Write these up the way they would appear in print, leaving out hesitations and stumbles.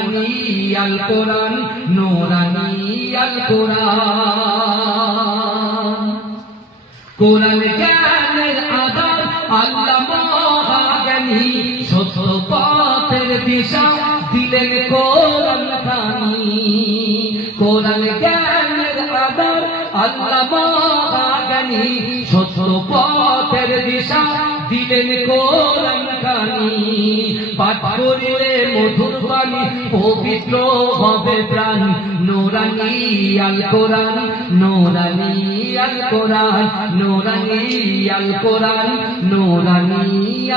নূরানী আল কোরআন, নূরানী আল কোরআন। কোরআন জ্ঞানের আধার, আল্লাহ মহাজ্ঞানী, সত্য পথের দিশা দিলেন কোরআন খানি। কোরআন জ্ঞানের আধার, আল্লাহ মহাজ্ঞানী, সত্য পথের দিশা দিলেন কোরআন খানি। পাঠ করিলে মধুর বাণী, পবিত্র হবে প্রাণ, নূরানী আল কোরআন, নূরানী আল কোরআন, নূরানী আল কোরআন, নূরানী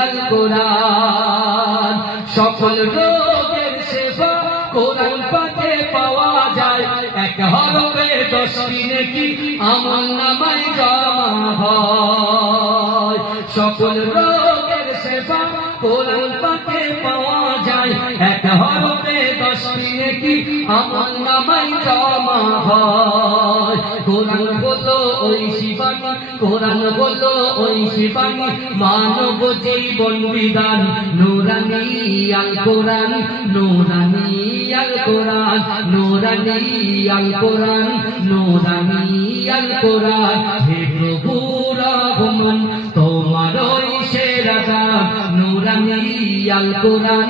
আল কোরআন। সকল রোগের সেবা কোরআন পাঠে পাওয়া যায়, এক হরফে 10টি নেকি আমলনামায় জমা হয়। সকল রোগের সেবা কোরআন পাঠে পাওয়া যায়, এক হরফে 10টি নেকি আমলনামায় জমা হয়। কোরআন হলো ওই শিবানী, কোরআন হলো ওই শিবানী, মানব জীবন বিধান, নূরানী আল কোরআন, নূরানী আল কোরআন, নূরানী আল কোরআন, নূরানী আল কোরআন। হে প্রভু রহমান, তোমার ওই সেরা দান, নূরানী আল কোরআন।